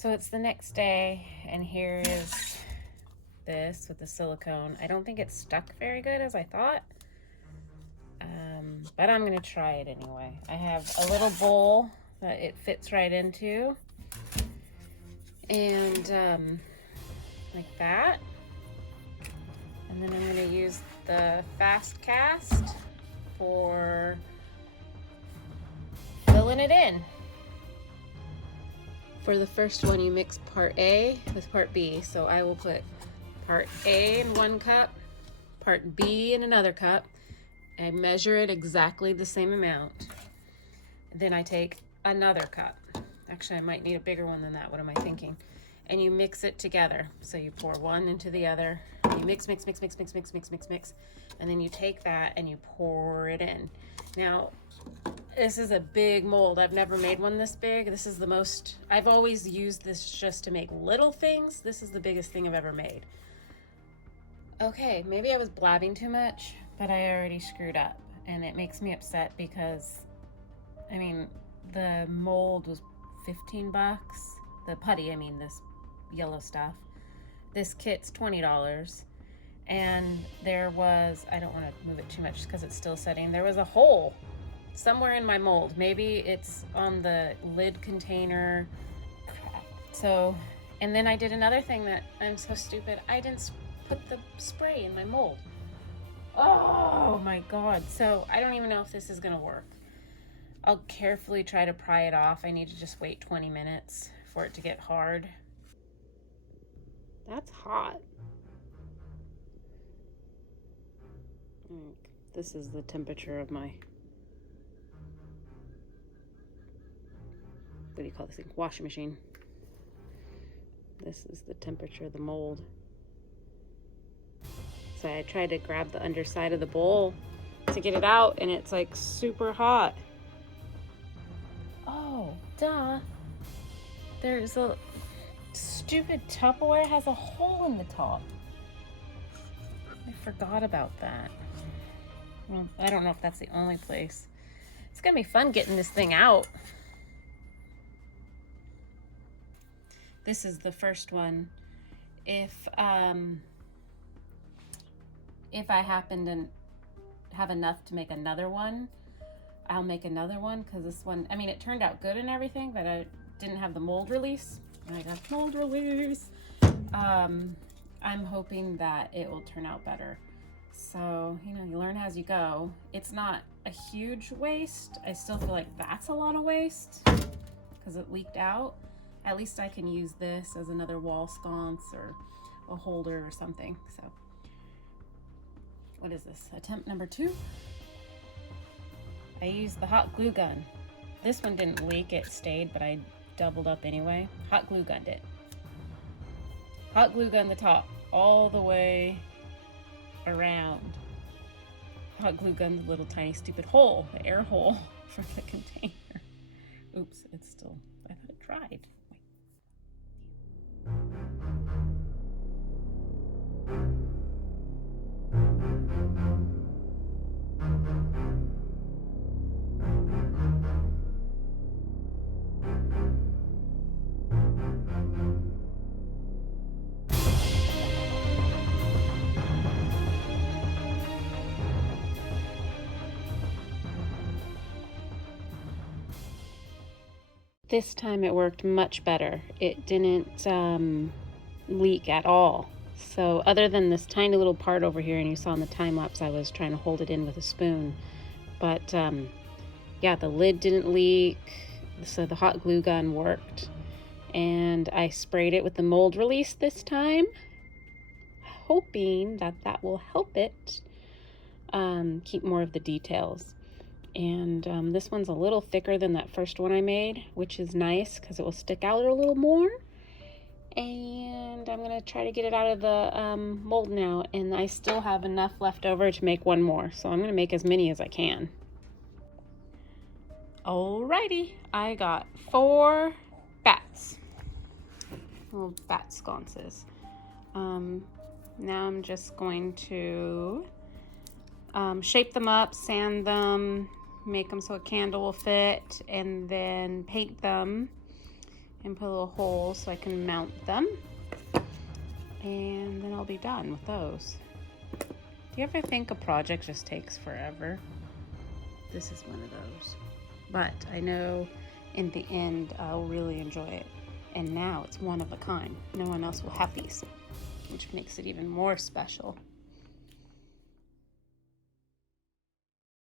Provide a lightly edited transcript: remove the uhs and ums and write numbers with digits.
So it's the next day, and here is this with the silicone. I don't think it's stuck very good as I thought, but I'm gonna try it anyway. I have a little bowl that it fits right into, and like that. And then I'm gonna use the fast cast for filling it in. For the first one, you mix part A with part B. So I will put part A in one cup, part B in another cup. I measure it exactly the same amount. Then I take another cup. Actually, I might need a bigger one than that. What am I thinking? And you mix it together. So you pour one into the other. You mix, mix, mix, mix, mix, mix, mix, mix, mix. And then you take that and you pour it in. Now, this is a big mold. I've never made one this big. This is the most, I've always used this just to make little things. This is the biggest thing I've ever made. Okay, maybe I was blabbing too much, but I already screwed up. And it makes me upset because, I mean, the mold was 15 bucks. The putty, I mean, this yellow stuff. This kit's $20. And there was, I don't want to move it too much because it's still setting. There was a hole somewhere in my mold. Maybe it's on the lid container. So, and then I did another thing that I'm so stupid. I didn't put the spray in my mold. Oh my God. So I don't even know if this is gonna work. I'll carefully try to pry it off. I need to just wait 20 minutes for it to get hard. That's hot. This is the temperature of my, what do you call this thing? Washing machine. This is the temperature of the mold. So I tried to grab the underside of the bowl to get it out, and it's like super hot. Oh, duh. There's a stupid Tupperware has a hole in the top. I forgot about that. Well, I don't know if that's the only place. It's gonna be fun getting this thing out. This is the first one. If I happen to have enough to make another one, I'll make another one, because this one, I mean, it turned out good and everything, but I didn't have the mold release. I got mold release. I'm hoping that it will turn out better. So, you know, you learn as you go. It's not a huge waste. I still feel like that's a lot of waste because it leaked out. At least I can use this as another wall sconce or a holder or something. So, what is this? Attempt number 2. I used the hot glue gun. This one didn't leak, it stayed, but I doubled up anyway. Hot glue gunned it. Hot glue gun the top all the way around. Hot glue gun the little tiny stupid hole, the air hole for the container. Oops, it's still, I thought it dried. This time it worked much better. It didn't leak at all. So other than this tiny little part over here, and you saw in the time lapse I was trying to hold it in with a spoon, but yeah, the lid didn't leak, so the hot glue gun worked. And I sprayed it with the mold release this time, hoping that that will help it keep more of the details. And this one's a little thicker than that first one I made, which is nice because it will stick out a little more. And I'm gonna try to get it out of the mold now, and I still have enough left over to make one more, so I'm gonna make as many as I can. Alrighty, I got 4 bats, little bat sconces. Now I'm just going to shape them up, sand them, make them so a candle will fit, and then paint them. and put little holes so I can mount them. And then I'll be done with those. Do you ever think a project just takes forever? This is one of those. But I know in the end I'll really enjoy it. And now it's one of a kind. No one else will have these, which makes it even more special.